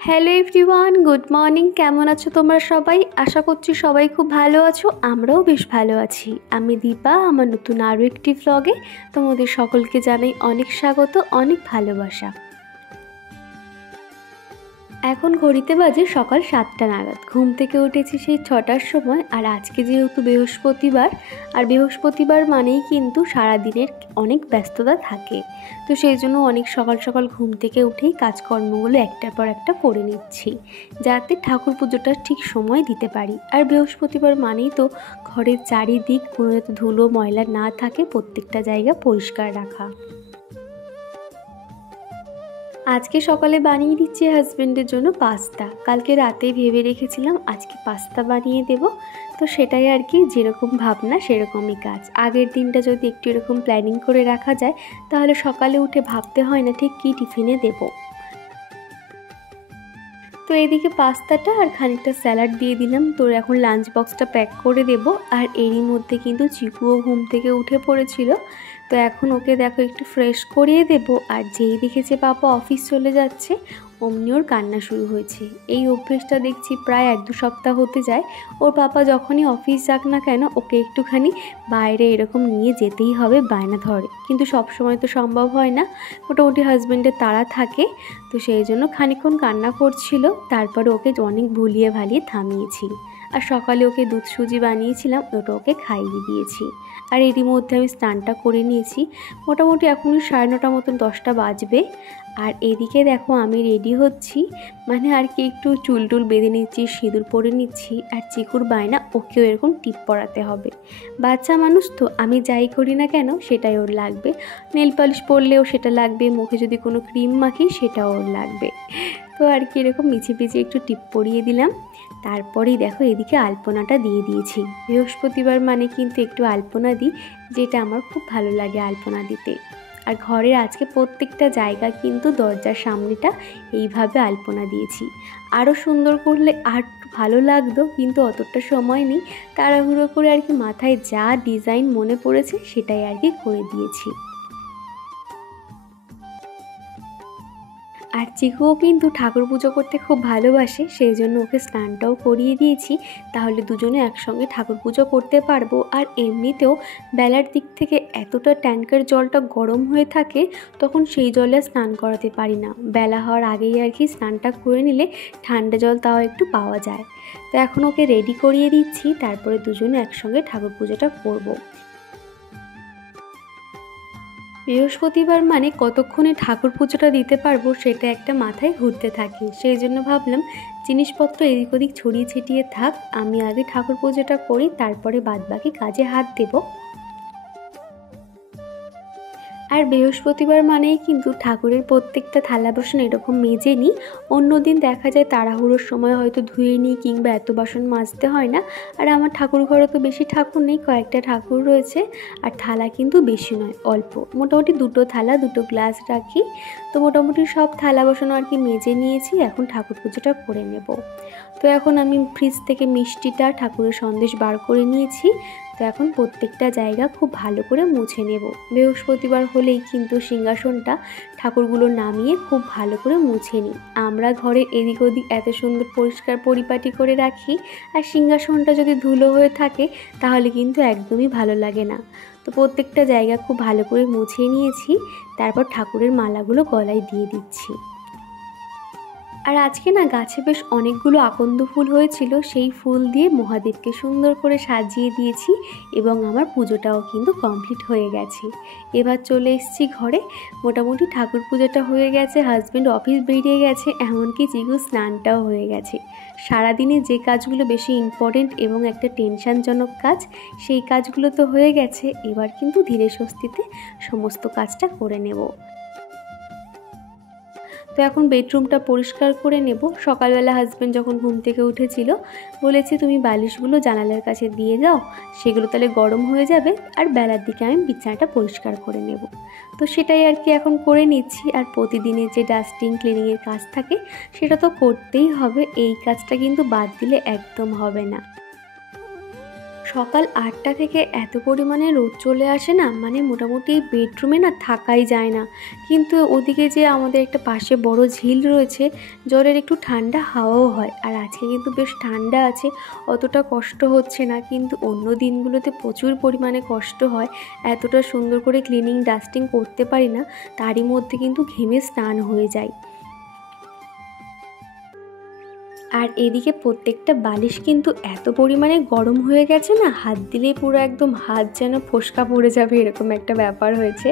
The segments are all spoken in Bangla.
Hello everyone, good morning. কেমন আছো তোমরা সবাই? আশা করছি সবাই খুব ভালো আছো। আমরাও বেশ ভালো আছি। আমি দীপা, আমার নতুন আরও একটি ভ্লগে তোমাদের সকলকে জানাই অনেক স্বাগত, অনেক ভালোবাসা। এখন ঘড়িতে বাজে সকাল 7টা নাগাদ। ঘুম থেকে উঠেছি সেই 6টার সময়। আর আজকে যেহেতু বৃহস্পতিবার, আর বৃহস্পতিবার মানেই কিন্তু সারাদিনের অনেক ব্যস্ততা থাকে, তো সেই জন্য অনেক সকাল সকাল ঘুম থেকে উঠেই কাজকর্মগুলো একটার পর একটা করে নিচ্ছি, যাতে ঠাকুর পুজোটা ঠিক সময় দিতে পারি। আর বৃহস্পতিবার মানেই তো ঘরের চারিদিক কোনো যাতে ধুলো ময়লা না থাকে, প্রত্যেকটা জায়গা পরিষ্কার রাখা। আজকে সকালে বানিয়ে দিচ্ছি হাজব্যান্ডের জন্য পাস্তা। কালকে রাতেই ভেবে রেখেছিলাম আজকে পাস্তা বানিয়ে দেব, তো সেটাই আর কি, যেরকম ভাবনা সেরকমই কাজ। আগের দিনটা যদি একটু এরকম প্ল্যানিং করে রাখা যায়, তাহলে সকালে উঠে ভাবতে হয় না ঠিক কী টিফিনে দেব। তো এদিকে পাস্তাটা আর খানিকটা স্যালাড দিয়ে দিলাম। তোর এখন লাঞ্চ বক্সটা প্যাক করে দেব। আর এরই মধ্যে কিন্তু চিকুও ঘুম থেকে উঠে পড়েছিল, তো এখন ওকে দেখো একটু ফ্রেশ করিয়ে দেব। আর যেই দেখেছে পাপা অফিস চলে যাচ্ছে, অমনি ওর কান্না শুরু হয়েছে। এই অভ্যেসটা দেখছি প্রায় 1-2 সপ্তাহ হতে যায়। ওর পাপা যখনই অফিস যাক না কেন, ওকে একটুখানি বাইরে এরকম নিয়ে যেতেই হবে, বায়না ধরে। কিন্তু সব সময় তো সম্ভব হয় না, মোটামুটি হাজব্যান্ডের তাড়া থাকে, তো সেই জন্য খানিকক্ষণ কান্না করছিল। তারপরে ওকে অনেক ভুলিয়ে ভালিয়ে থামিয়েছি। আর সকালে ওকে দুধ সুজি বানিয়েছিলাম, ওটা ওকে খাইয়ে দিয়েছি। আর এরই মধ্যে আমি স্নানটা করে নিয়েছি। মোটামুটি এখন 9:30 মতন, 10টা বাজবে। আর এদিকে দেখো আমি রেডি হচ্ছি, মানে আর কি একটু চুল টুল বেঁধে নিচ্ছি, সিঁদুর পরে নিচ্ছি। আর চিকুর বায়না ওকেও এরকম টিপ পরাতে হবে। বাচ্চা মানুষ তো, আমি যাই করি না কেন সেটাই ওর লাগবে। নেল পালিশ পরলেও সেটা লাগবে, মুখে যদি কোনো ক্রিম মাখি সেটাও ওর লাগবে। তো আর কি এরকম মিছে পিছিয়ে একটু টিপ পরিয়ে দিলাম। তারপরেই দেখো এদিকে আলপনাটা দিয়ে দিয়েছি। বৃহস্পতিবার মানে কিন্তু একটু আলপনা দিই, যেটা আমার খুব ভালো লাগে আলপনা দিতে। আর ঘরের আজকে প্রত্যেকটা জায়গা কিন্তু দরজার সামনেটা এইভাবে আলপনা দিয়েছি। আরও সুন্দর করলে আর ভালো লাগতো, কিন্তু অতটা সময় নেই, তাড়াহুড়ো করে আর কি মাথায় যা ডিজাইন মনে পড়েছে সেটাই আর কি করে দিয়েছি। আর চিকুও কিন্তু ঠাকুর পুজো করতে খুব ভালোবাসে, সেই জন্য ওকে স্নানটাও করিয়ে দিয়েছি। তাহলে দুজনে একসঙ্গে ঠাকুর পুজো করতে পারবো। আর এমনিতেও বেলার দিক থেকে এতটা ট্যাঙ্কের জলটা গরম হয়ে থাকে, তখন সেই জলে স্নান করাতে পারি না। বেলা হওয়ার আগেই আর কি স্নানটা করে নিলে ঠান্ডা জল তাও একটু পাওয়া যায়। তো এখন ওকে রেডি করিয়ে দিচ্ছি, তারপরে দুজনে একসঙ্গে ঠাকুর পুজোটা করব। বৃহস্পতিবার মানে কতক্ষণে ঠাকুর পুজোটা দিতে পারবো সেটা একটা মাথায় ঘুরতে থাকে। সেই জন্য ভাবলাম জিনিসপত্র এদিক ওদিক ছড়িয়ে ছিটিয়ে থাক, আমি আগে ঠাকুর পুজোটা করি, তারপরে বাদবাকি কাজে হাত দেবো। আর বৃহস্পতিবার মানেই কিন্তু ঠাকুরের প্রত্যেকটা থালা বাসন এরকম মেজে নিই। অন্য দিন দেখা যায় তাড়াহুড়োর সময় হয়তো ধুয়ে নিই, কিংবা এত বাসন মাজতে হয় না। আর আমার ঠাকুর ঘরে তো বেশি ঠাকুর নেই, কয়েকটা ঠাকুর রয়েছে। আর থালা কিন্তু বেশি নয়, অল্প, মোটামুটি 2টো থালা 2টো গ্লাস রাখি। তো মোটামুটি সব থালা বাসন আর কি মেজে নিয়েছি, এখন ঠাকুর পুজোটা করে নেব। তো এখন আমি ফ্রিজ থেকে মিষ্টিটা, ঠাকুরের সন্দেশ বার করে নিয়েছি। তো এখন প্রত্যেকটা জায়গা খুব ভালো করে মুছে নেব। বৃহস্পতিবার হলেই কিন্তু সিংহাসনটা ঠাকুরগুলো নামিয়ে খুব ভালো করে মুছে নিই। আমরা ঘরে এদিক ওদিক এত সুন্দর পরিষ্কার পরিপাটি করে রাখি, আর সিংহাসনটা যদি ধুলো হয়ে থাকে তাহলে কিন্তু একদমই ভালো লাগে না। তো প্রত্যেকটা জায়গা খুব ভালো করে মুছে নিয়েছি, তারপর ঠাকুরের মালাগুলো গলায় দিয়ে দিচ্ছি। আর আজকে না গাছে বেশ অনেকগুলো আকন্দ ফুল হয়েছিল, সেই ফুল দিয়ে মহাদেবকে সুন্দর করে সাজিয়ে দিয়েছি, এবং আমার পুজোটাও কিন্তু কমপ্লিট হয়ে গেছে। এবার চলে এসেছি ঘরে। মোটামুটি ঠাকুর পুজোটা হয়ে গেছে, হাজব্যান্ড অফিস বেরিয়ে গেছে, এমনকি চিকু স্নানটাও হয়ে গেছে। সারাদিনে যে কাজগুলো বেশি ইম্পর্টেন্ট এবং একটা টেনশনজনক কাজ, সেই কাজগুলো তো হয়ে গেছে। এবার কিন্তু ধীরে সুস্থিতে সমস্ত কাজটা করে নেব। তো এখন বেডরুমটা পরিষ্কার করে নেব। সকালবেলা হাজব্যান্ড যখন ঘুম থেকে উঠেছিল বলেছে তুমি বালিশগুলো জানালার কাছে দিয়ে যাও, সেগুলো তাহলে গরম হয়ে যাবে, আর বেলার দিকে আমি বিছানাটা পরিষ্কার করে নেব। তো সেটাই আর কি এখন করে নিচ্ছি। আর প্রতিদিনের যে ডাস্টিং ক্লিনিংয়ের কাজ থাকে সেটা তো করতেই হবে, এই কাজটা কিন্তু বাদ দিলে একদম হবে না। সকাল 8টা থেকে এত পরিমাণে রোদ চলে আসে না, মানে মোটামুটি বেডরুমে না থাকাই যায় না। কিন্তু ওদিকে যে আমাদের একটা পাশে বড় ঝিল রয়েছে, জলের একটু ঠান্ডা হাওয়াও হয়। আর আজকে কিন্তু বেশ ঠান্ডা আছে, অতটা কষ্ট হচ্ছে না। কিন্তু অন্য দিনগুলোতে প্রচুর পরিমাণে কষ্ট হয়, এতটা সুন্দর করে ক্লিনিং ডাস্টিং করতে পারি না, তারই মধ্যে কিন্তু ঘেমে স্নান হয়ে যায়। আর এদিকে প্রত্যেকটা বালিশ কিন্তু এত পরিমাণে গরম হয়ে গেছে না, হাত দিলেই পুরো একদম হাত যেন ফোসকা পড়ে যাবে এরকম একটা ব্যাপার হয়েছে।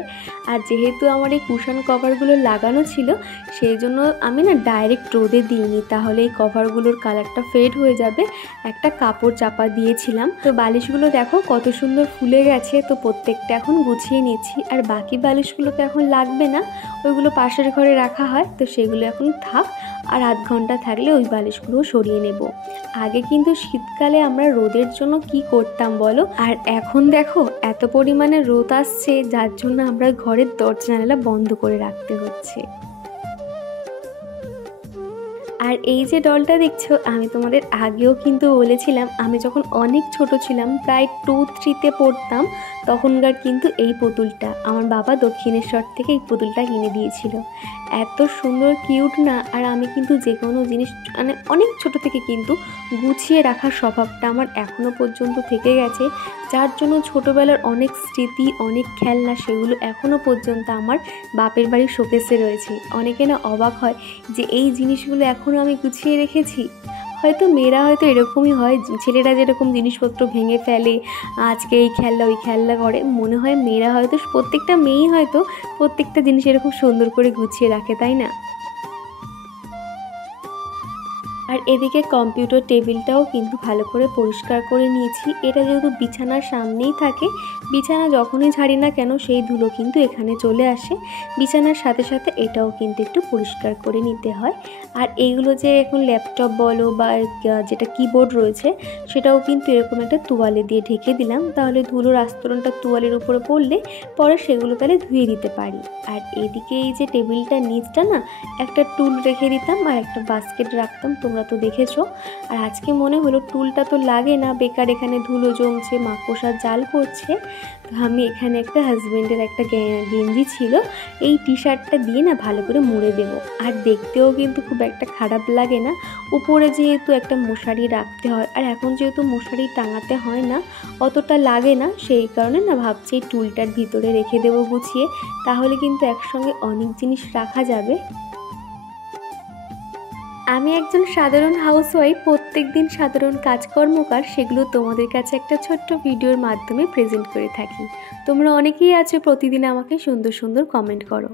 আর যেহেতু আমার এই কুশন কভারগুলো লাগানো ছিল, সেই জন্য আমি না ডাইরেক্ট রোদে দিইনি, তাহলে এই কভারগুলোর কালারটা ফেড হয়ে যাবে। একটা কাপড় চাপা দিয়েছিলাম। তো বালিশগুলো দেখো কত সুন্দর ফুলে গেছে। তো প্রত্যেকটা এখন গুছিয়ে নিচ্ছি। আর বাকি বালিশগুলো তো এখন লাগবে না, ওইগুলো পাশের ঘরে রাখা হয়, তো সেগুলো এখন থাক। আর আধ ঘন্টা থাকলে ওই বালিশগুলো সরিয়ে নেব। আগে কিন্তু শীতকালে আমরা রোদের জন্য কি করতাম বলো, আর এখন দেখো এত পরিমাণে রোদ আসছে, যার জন্য আমরা ঘরের দরজা জানালা বন্ধ করে রাখতে হচ্ছে। আর এই যে ডলটা দেখছো, আমি তোমাদের আগেও কিন্তু বলেছিলাম, আমি যখন অনেক ছোট ছিলাম, প্রায় 2-3তে পড়তাম, তখনকার কিন্তু এই পুতুলটা আমার বাবা দক্ষিণেশ্বর থেকে এই পুতুলটা কিনে দিয়েছিল। এত সুন্দর কিউট না। আর আমি কিন্তু যে কোনো জিনিস মানে অনেক ছোট থেকে কিন্তু গুছিয়ে রাখার স্বভাবটা আমার এখনও পর্যন্ত থেকে গেছে, যার জন্য ছোটোবেলার অনেক স্মৃতি, অনেক খেলনা, সেগুলো এখনও পর্যন্ত আমার বাপের বাড়ির শোকেসে রয়েছে। অনেকে না অবাক হয় যে এই জিনিসগুলো এখনও আমি গুছিয়ে রেখেছি। হয়তো মেয়েরা হয়তো এরকমই হয়, ছেলেরা যেরকম জিনিসপত্র ভেঙে ফেলে, আজকে এই খেলনা ওই খেলনা করে, মনে হয় মেয়েরা হয়তো প্রত্যেকটা মেয়েই হয়তো প্রত্যেকটা জিনিস এরকম সুন্দর করে গুছিয়ে রাখে, তাই না? আর এদিকে কম্পিউটার টেবিলটাও কিন্তু ভালো করে পরিষ্কার করে নিয়েছি। এটা যেহেতু বিছানার সামনেই থাকে, বিছানা যখনই ঝাড়ি না কেন সেই ধুলো কিন্তু এখানে চলে আসে। বিছানার সাথে সাথে এটাও কিন্তু একটু পরিষ্কার করে নিতে হয়। আর এইগুলো যে এখন ল্যাপটপ বলো বা যেটা কিবোর্ড রয়েছে, সেটাও কিন্তু এরকম একটা তোয়ালে দিয়ে ঢেকে দিলাম, তাহলে ধুলোর আস্তরণটা তোয়ালের উপরে পড়লে পরে সেগুলো তাহলে ধুয়ে দিতে পারি। আর এদিকে এই যে টেবিলটার নিচটা না একটা টুল রেখে দিতাম আর একটা বাস্কেট রাখতাম, তোমরা তো দেখেছো। আর আজকে মনে হলো টুলটা তো লাগে না, বেকার এখানে ধুলো জমছে, মাকড়সার জাল করছে। তো আমি এখানে একটা হাজব্যান্ডের একটা গেঞ্জি ছিল, এই টি শার্টটা দিয়ে না ভালো করে মুড়ে দেবো। আর দেখতেও কিন্তু খুব একটা খারাপ লাগে না। উপরে যেহেতু একটা মশারি রাখতে হয়, আর এখন যেহেতু মশারি টাঙাতে হয় না, অতটা লাগে না, সেই কারণে না ভাবছি এই টুলটার ভিতরে রেখে দেবো গুছিয়ে, তাহলে কিন্তু একসঙ্গে অনেক জিনিস রাখা যাবে। আমি একজন সাধারণ হাউসওয়াইফ, প্রত্যেক দিন সাধারণ কাজকর্মকার, সেগুলো তোমাদের কাছে একটা ছোট্ট ভিডিওর মাধ্যমে প্রেজেন্ট করে থাকি। তোমরা অনেকেই আছো প্রতিদিন আমাকে সুন্দর সুন্দর কমেন্ট করো,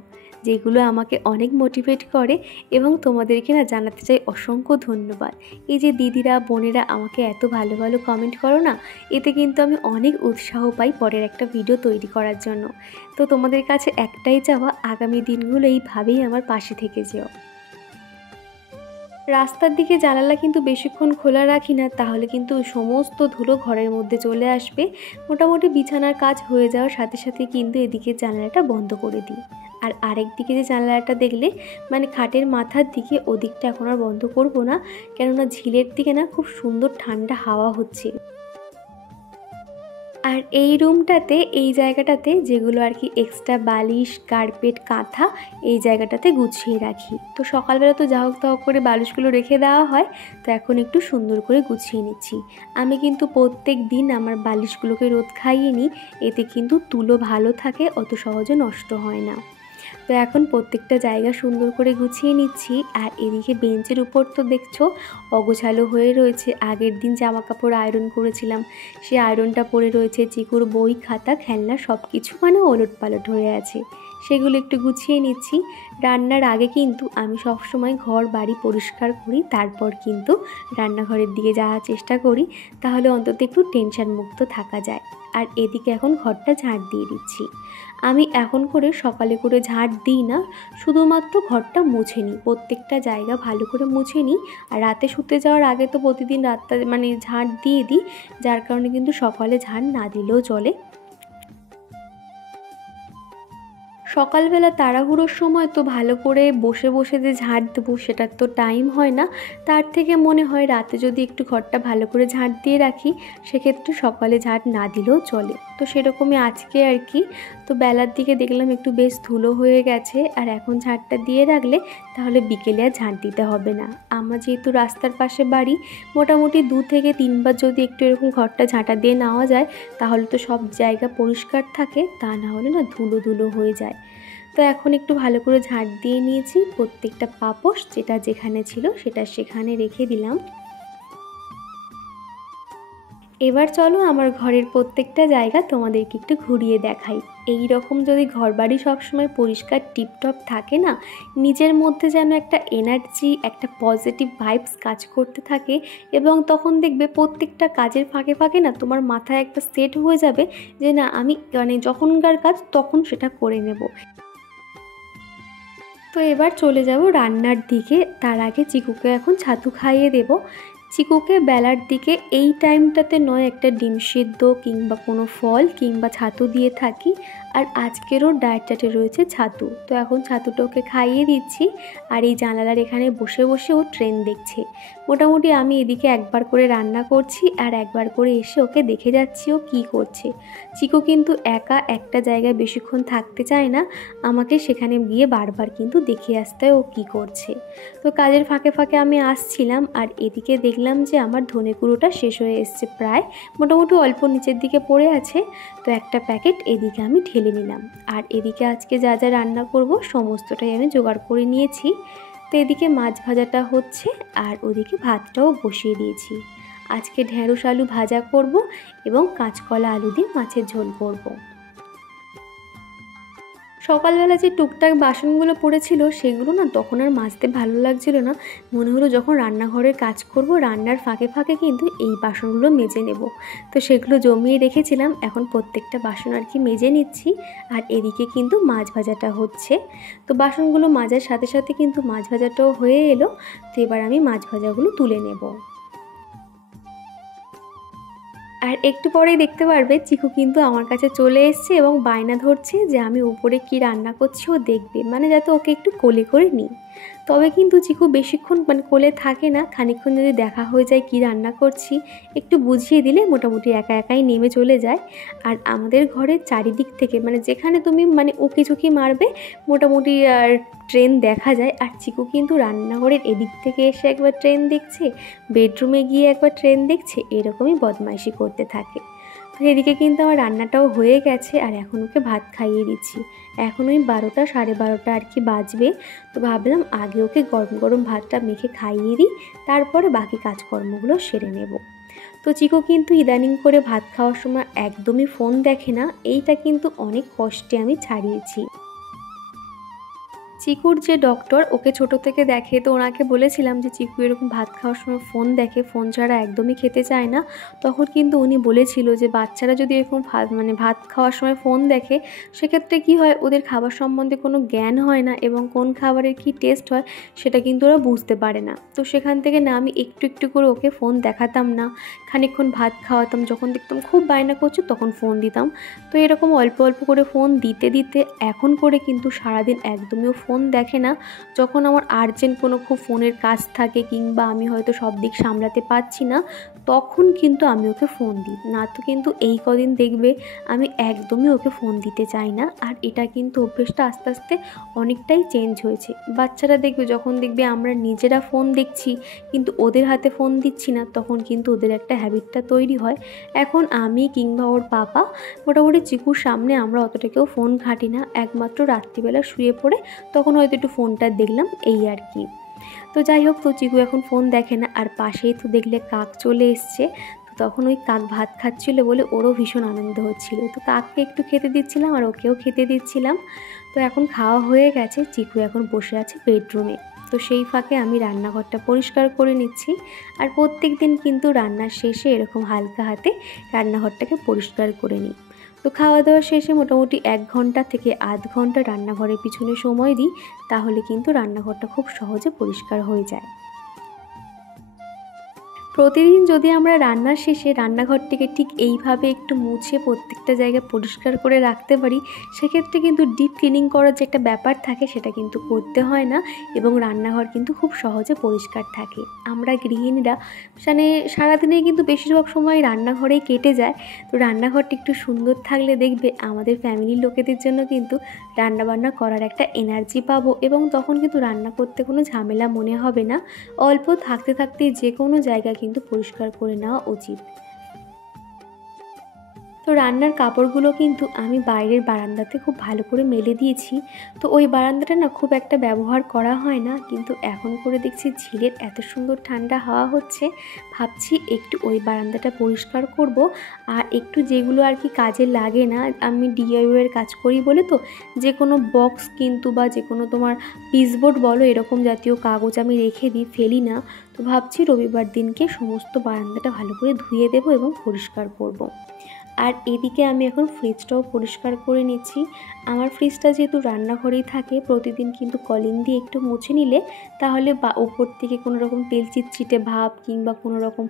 যেগুলো আমাকে অনেক মোটিভেট করে, এবং তোমাদেরকে না জানাতে চাই অসংখ্য ধন্যবাদ। এই যে দিদিরা বোনেরা আমাকে এত ভালো ভালো কমেন্ট করো না, এতে কিন্তু আমি অনেক উৎসাহ পাই পরের একটা ভিডিও তৈরি করার জন্য। তো তোমাদের কাছে একটাই চাওয়া, আগামী দিনগুলো এইভাবেই আমার পাশে থেকে যেও। রাস্তার দিকে জানালা কিন্তু বেশিক্ষণ খোলা রাখি না, তাহলে কিন্তু সমস্ত ধুলো ঘরের মধ্যে চলে আসবে। মোটামুটি বিছানার কাজ হয়ে যাওয়ার সাথে সাথে কিন্তু এদিকে জানালাটা বন্ধ করে দিই। আর আরেক দিকে যে জানালাটা দেখলে, মানে খাটের মাথার দিকে, ওদিকটা এখন আর বন্ধ করব না, কেননা ঝিলের দিকে না খুব সুন্দর ঠান্ডা হাওয়া হচ্ছে। আর এই রুমটাতে, এই জায়গাটাতে যেগুলো আর কি এক্সট্রা বালিশ, কার্পেট, কাঁথা এই জায়গাটাতে গুছিয়ে রাখি। তো সকালবেলা তো যা হোক তা হোক করে বালিশগুলো রেখে দেওয়া হয়, তো এখন একটু সুন্দর করে গুছিয়ে নিচ্ছি। আমি কিন্তু প্রত্যেক দিন আমার বালিশগুলোকে রোদ খাইয়ে নিই, এতে কিন্তু তুলো ভালো থাকে, অত সহজে নষ্ট হয় না। তো এখন প্রত্যেকটা জায়গা সুন্দর করে গুছিয়ে নিচ্ছি। আর এদিকে বেঞ্চের উপর তো দেখছো অগোছালো হয়ে রয়েছে, আগের দিন জামা কাপড় আয়রন করেছিলাম, সে আয়রনটা পড়ে রয়েছে, চিকুর বই খাতা খেলনা সব কিছু মানে ওলট পালট হয়ে আছে, সেগুলো একটু গুছিয়ে নিচ্ছি। রান্নার আগে কিন্তু আমি সবসময় ঘর বাড়ি পরিষ্কার করি, তারপর কিন্তু রান্নাঘরের দিকে যাওয়ার চেষ্টা করি, তাহলে অন্তত একটু টেনশন মুক্ত থাকা যায়। আর এদিকে এখন ঘরটা ঝাড় দিয়ে দিচ্ছি। আমি এখন করে সকালে করে ঝাড় দিই না, শুধুমাত্র ঘরটা মুছে নিই, প্রত্যেকটা জায়গা ভালো করে মুছে নিই। আর রাতে শুতে যাওয়ার আগে তো প্রতিদিন রাতটা ঝাড় দিয়ে দিই, যার কারণে কিন্তু সকালে ঝাড় না দিলেও চলে। সকালবেলা তাড়াহুড়োর সময় তো ভালো করে বসে বসে যে ঝাড় দেবো সেটার তো টাইম হয় না, তার থেকে মনে হয় রাতে যদি একটু ঘরটা ভালো করে ঝাড় দিয়ে রাখি সেক্ষেত্রে সকালে ঝাড় না দিলেও চলে। তো সেরকমই আজকে আর কি। তো বেলার দিকে দেখলাম একটু বেশ ধুলো হয়ে গেছে, আর এখন ঝাড়টা দিয়ে রাখলে তাহলে বিকেলে আর ঝাড় দিতে হবে না। আমার যেহেতু রাস্তার পাশে বাড়ি, মোটামুটি 2 থেকে 3 বার যদি একটু এরকম ঘরটা ঝাঁটা দিয়ে নেওয়া যায় তাহলে তো সব জায়গা পরিষ্কার থাকে, তা না হলে না ধুলো ধুলো হয়ে যায়। তো এখন একটু ভালো করে ঝাড় দিয়ে নিয়েছি, প্রত্যেকটা পাপোশ যেটা যেখানে ছিল সেটা সেখানে রেখে দিলাম। এবার চলো আমার ঘরের প্রত্যেকটা জায়গা তোমাদেরকে একটু ঘুরিয়ে দেখাই। এই রকম যদি ঘরবাড়ি সবসময় পরিষ্কার টিপটপ থাকে না, নিজের মধ্যে যেন একটা এনার্জি, একটা পজিটিভ ভাইবস কাজ করতে থাকে, এবং তখন দেখবে প্রত্যেকটা কাজের ফাঁকে ফাঁকে না তোমার মাথায় একটা সেট হয়ে যাবে যে না আমি যখনকার কাজ তখন সেটা করে নেব। তো এবার চলে যাব রান্নার দিকে। তার আগে চিকুকে এখন ছাতু খাইয়ে দেব। চিকুকে বেলার দিকে এই টাইমটাতে নয় একটা ডিম সিদ্ধ কিংবা কোনো ফল কিংবা ছাতু দিয়ে থাকি, আর আজকেরও ডায়েট চার্টে রয়েছে ছাতু। তো এখন ছাতুটা ওকে খাইয়ে দিচ্ছি, আর এই জানালার এখানে বসে বসে ও ট্রেন দেখছে। মোটামুটি আমি এদিকে একবার করে রান্না করছি আর একবার করে এসে ওকে দেখে যাচ্ছি ও কী করছে। চিকু কিন্তু একা একটা জায়গায় বেশিক্ষণ থাকতে চায় না, আমাকে সেখানে গিয়ে বারবার কিন্তু দেখে আসতে হয় ও কী করছে। তো কাজের ফাঁকে ফাঁকে আমি আসছিলাম, আর এদিকে দেখলাম যে আমার ধনে গুঁড়োটা শেষ হয়ে এসছে, প্রায় মোটামুটি অল্প নিচের দিকে পড়ে আছে। তো একটা প্যাকেট এদিকে আমি ঢেলে নিলাম, আর এদিকে আজকে যা যা রান্না করব সমস্তটাই আমি জোগাড় করে নিয়েছি। তো এদিকে মাছ ভাজাটা হচ্ছে, আর ওদিকে ভাতটাও বসিয়ে দিয়েছি। আজকে ঢেঁড়স আলু ভাজা করব এবং কাঁচকলা আলু দিয়ে মাছের ঝোল করব। সকালবেলা যে টুকটাক বাসনগুলো পড়েছিল সেগুলো না তখন আর মাজতে ভালো লাগছিল না, মনে হলো যখন রান্নাঘরের কাজ করব রান্নার ফাঁকে ফাঁকে কিন্তু এই বাসনগুলো মেজে নেব। তো সেগুলো জমিয়ে রেখেছিলাম, এখন প্রত্যেকটা বাসন আর কি মেজে নিচ্ছি। আর এদিকে কিন্তু মাছ ভাজাটা হচ্ছে। তো বাসনগুলো মাজার সাথে সাথে কিন্তু মাছ ভাজাটাও হয়ে এলো। তো এবার আমি মাছ ভাজাগুলো তুলে নেব। আর একটু পরেই দেখতে পারবে চিকু কিন্তু আমার কাছে চলে এসছে এবং বায়না ধরছে যে আমি উপরে কি রান্না করছি ও দেখবে, যাতে ওকে একটু কোলে করে নিই। তবে কিন্তু চিকু বেশিক্ষণ কোলে থাকে না, খানিকক্ষণ যদি দেখা হয়ে যায় কি রান্না করছি একটু বুঝিয়ে দিলে মোটামুটি একা একাই নেমে চলে যায়। আর আমাদের ঘরের চারিদিক থেকে যেখানে তুমি উকি ঝুঁকি মারবে মোটামুটি আর ট্রেন দেখা যায়। আর চিকু কিন্তু রান্নাঘরের এদিক থেকে এসে একবার ট্রেন দেখছে, বেডরুমে গিয়ে একবার ট্রেন দেখছে, এরকমই বদমাইশি করতে থাকে। তো এদিকে কিন্তু আমার রান্নাটাও হয়ে গেছে, আর এখন ওকে ভাত খাইয়ে দিচ্ছি। এখন ওই 12টা 12:30 আর কি বাজবে। তো ভাবলাম আগে ওকে গরম গরম ভাতটা মেখে খাইয়ে দিই, তারপরে বাকি কাজকর্মগুলো সেরে নেব। তো চিকু কিন্তু ইদানিং করে ভাত খাওয়ার সময় একদমই ফোন দেখে না, এইটা কিন্তু অনেক কষ্টে আমি ছাড়িয়েছি। চিকুর যে ডক্টর ওকে ছোট থেকে দেখে, তো ওনাকে বলেছিলাম যে চিকু এরকম ভাত খাওয়ার সময় ফোন দেখে, ফোন ছাড়া একদমই খেতে চায় না। তখন কিন্তু উনি বলেছিল যে বাচ্চারা যদি এরকম ভাত খাওয়ার সময় ফোন দেখে সেক্ষেত্রে কি হয়, ওদের খাবার সম্বন্ধে কোনো জ্ঞান হয় না এবং কোন খাবারের কি টেস্ট হয় সেটা কিন্তু ওরা বুঝতে পারে না। তো সেখান থেকে না আমি একটু একটু করে ওকে ফোন দেখাতাম না, খানিকক্ষণ ভাত খাওয়াতাম, যখন দেখতাম খুব বায়না করছে তখন ফোন দিতাম। তো এরকম অল্প অল্প করে ফোন দিতে দিতে এখন করে কিন্তু সারাদিন একদমই ফোন দেখে না। যখন আমার আর্জেন্ট কোনো খুব ফোনের কাজ থাকে কিংবা আমি হয়তো সব দিক সামলাতে পারছি না তখন কিন্তু আমি ওকে ফোন দিই, না তো কিন্তু এই কদিন দেখবে আমি একদমই ওকে ফোন দিতে চাই না। আর এটা কিন্তু অভ্যেসটা আস্তে আস্তে অনেকটাই চেঞ্জ হয়েছে। বাচ্চারা দেখবে যখন দেখবে আমরা নিজেরা ফোন দেখছি কিন্তু ওদের হাতে ফোন দিচ্ছি না, তখন কিন্তু ওদের একটা হ্যাবিটটা তৈরি হয়। এখন আমি কিংবা ওর পাপা মোটামুটি চিকুর সামনে আমরা অতটা কেউ ফোন ঘাঁটি না, একমাত্র রাত্রিবেলা শুয়ে পড়ে তখন হয়তো একটু ফোনটা দেখলাম, এই আর কি। তো যাই হোক, তো চিকু এখন ফোন দেখে না। আর পাশেই তো দেখলে কাক চলে এসছে, তো তখন ওই কাক ভাত খাচ্ছিল বলে ওরও ভীষণ আনন্দ হচ্ছিল। তো কাককে একটু খেতে দিচ্ছিলাম আর ওকেও খেতে দিচ্ছিলাম। তো এখন খাওয়া হয়ে গেছে, চিকু এখন বসে আছে বেডরুমে। তো সেই ফাঁকে আমি রান্নাঘরটা পরিষ্কার করে নিচ্ছি। আর প্রত্যেক দিন কিন্তু রান্নার শেষে এরকম হালকা হাতে রান্নাঘরটাকে পরিষ্কার করে নিই। তো খাওয়া দাওয়া শেষে মোটামুটি 1 ঘন্টা থেকে আধ ঘন্টা রান্নাঘরের পিছনে সময় দিই, তাহলে কিন্তু রান্নাঘরটা খুব সহজে পরিষ্কার হয়ে যায়। প্রতিদিন যদি আমরা রান্নার শেষে রান্নাঘরটিকে ঠিক এইভাবে একটু মুছে প্রত্যেকটা জায়গা পরিষ্কার করে রাখতে পারি, সেক্ষেত্রে কিন্তু ডিপ ক্লিনিং করার যে একটা ব্যাপার থাকে সেটা কিন্তু করতে হয় না এবং রান্নাঘর কিন্তু খুব সহজে পরিষ্কার থাকে। আমরা গৃহিণীরা মানে সারাদিনে কিন্তু বেশিরভাগ সময় রান্নাঘরেই কেটে যায়। তো রান্নাঘরটি একটু সুন্দর থাকলে দেখবে আমাদের ফ্যামিলির লোকেদের জন্য কিন্তু রান্নাবান্না করার একটা এনার্জি পাবো এবং তখন কিন্তু রান্না করতে কোনো ঝামেলা মনে হবে না। অল্প থাকতে থাকতে যে কোনো জায়গা কিন্তু পরিষ্কার করে নেওয়া উচিত। তো রান্নার কাপড়গুলো কিন্তু আমি বাইরের বারান্দাতে খুব ভালো করে মেলে দিয়েছি। তো ওই বারান্দাটা না খুব একটা ব্যবহার করা হয় না, কিন্তু এখন করে দেখছি ঝিলের এত সুন্দর ঠান্ডা হাওয়া হচ্ছে, ভাবছি একটু ওই বারান্দাটা পরিষ্কার করব। আর একটু যেগুলো আর কি কাজে লাগে না, আমি DIY কাজ করি বলে তো যে কোনো বক্স কিন্তু বা যে কোনো তোমার পিসবোর্ড বলো এরকম জাতীয় কাগজ আমি রেখে দিই, ফেলি না। তো ভাবছি রবিবার দিনকে সমস্ত বারান্দাটা ভালো করে ধুয়ে দেবো এবং পরিষ্কার করব। আর এদিকে আমি এখন ফ্রিজটাও পরিষ্কার করে নিচ্ছি। আমার ফ্রিজটা যেহেতু রান্নাঘরেই থাকে, প্রতিদিন কিন্তু কলিং দিয়ে একটু মুছে নিলে তাহলে বা ওপর থেকে কোনো রকম তেল চিটচিটে ভাব কিংবা কোনো রকম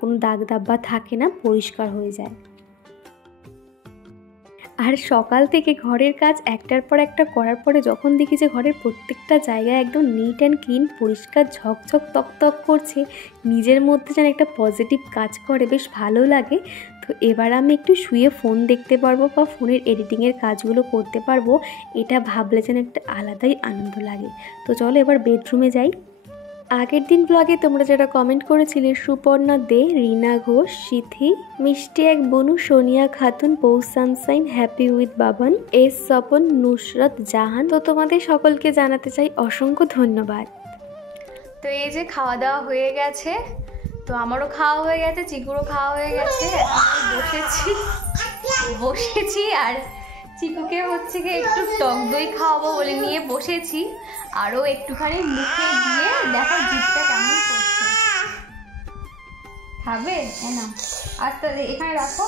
কোনো দাগ দাব্বা থাকে না, পরিষ্কার হয়ে যায়। আর সকাল থেকে ঘরের কাজ একটার পর একটা করার পরে যখন দেখি যে ঘরের প্রত্যেকটা জায়গায় একদম নিট অ্যান্ড ক্লিন পরিষ্কার ঝকঝক তকতক করছে, নিজের মধ্যে যেন একটা পজিটিভ কাজ করে, বেশ ভালো লাগে। তো এবার আমি একটু শুয়ে ফোন দেখতে পারবো বা ফোনের এডিটিংয়ের কাজগুলো করতে পারবো, এটা ভাবলে যেন একটা আলাদাই আনন্দ লাগে। তো চলো এবার বেডরুমে যাই। আগের দিন ব্লগে তোমরা যারা কমেন্ট করেছিলে, সুপর্ণা দে, রিনা ঘোষ, সিথি, মিষ্টি এক Bonu, Sonia Khatun, Pou sunshine, happy with Babon, S Swapan, Nusrat Jahan, তো তোমাদের সকলকে জানাতে চাই অসংখ্য ধন্যবাদ। তো এই যে খাওয়া দাওয়া হয়ে গেছে, তো আমারও খাওয়া হয়ে গেছে, চিকুরও খাওয়া হয়ে গেছে, বসেছি আর চিকুকে হচ্ছে কি একটু টক দই খাওয়াবো বলে নিয়ে বসেছি। আরও একটুখানি মুখে দিয়ে দেখো জিভটা কেমন করছে। খাবে? না আস্তে এখানে রাখো,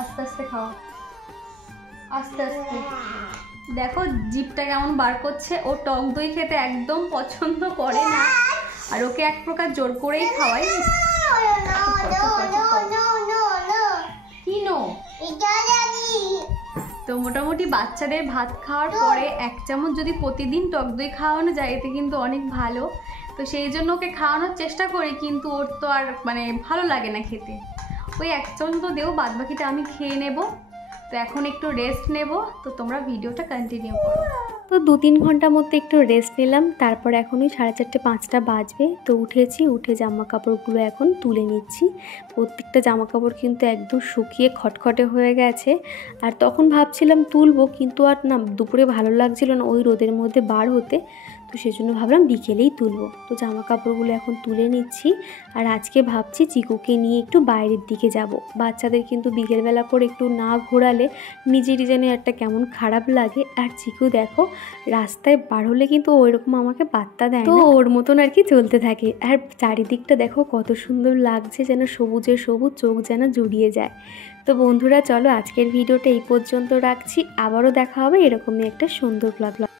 আস্তে আস্তে খাও, আস্তে আস্তে। দেখো জিভটা কেমন বার করছে। ও টক দই খেতে একদম পছন্দ করে না, আর ওকে এক প্রকার জোর করেই খাওয়াই। তো মোটামুটি বাচ্চাদের ভাত খাওয়ার পরে 1 চামচ যদি প্রতিদিন টক দই খাওয়ানো যায়, এতে কিন্তু অনেক ভালো। তো সেই জন্য ওকে খাওয়ানোর চেষ্টা করি, কিন্তু ওর তো আর মানে ভালো লাগে না খেতে। ওই 1 চামচ তো দেও, বাদ বাকিটা আমি খেয়ে নেব। তো এখন একটু রেস্ট নেব। তো তোমরা ভিডিওটা কন্টিনিউ করো। তো 2-3 ঘন্টার মধ্যে একটু রেস্ট নিলাম, তারপর এখনই 4:30-5টা বাজবে। তো উঠেছি, উঠে জামা কাপড়গুলো এখন তুলে নিচ্ছি। প্রত্যেকটা জামা কাপড় কিন্তু একদম শুকিয়ে খটখটে হয়ে গেছে। আর তখন ভাবছিলাম তুলবো, কিন্তু আর না দুপুরে ভালো লাগছিল না ওই রোদের মধ্যে বার হতে, তো সেজন্য ভাবলাম বিকেলেই তুলবো। তো জামা কাপড়গুলো এখন তুলে নিচ্ছি। আর আজকে ভাবছি চিকুকে নিয়ে একটু বাইরের দিকে যাব। বাচ্চাদের কিন্তু বিকেলবেলা করে একটু না ঘোরালে নিজেরই যেন একটা কেমন খারাপ লাগে। আর চিকু দেখো রাস্তায় বার হলে কিন্তু ওইরকম আমাকে পাত্তা দেয় না, তো ওর মতন আর কি চলতে থাকে। আর চারিদিকটা দেখো কত সুন্দর লাগছে, যেন সবুজে সবুজ, চোখ যেন জুড়িয়ে যায়। তো বন্ধুরা চলো আজকের ভিডিওটা এই পর্যন্ত রাখছি, আবারও দেখা হবে এরকমই একটা সুন্দর ব্লগ।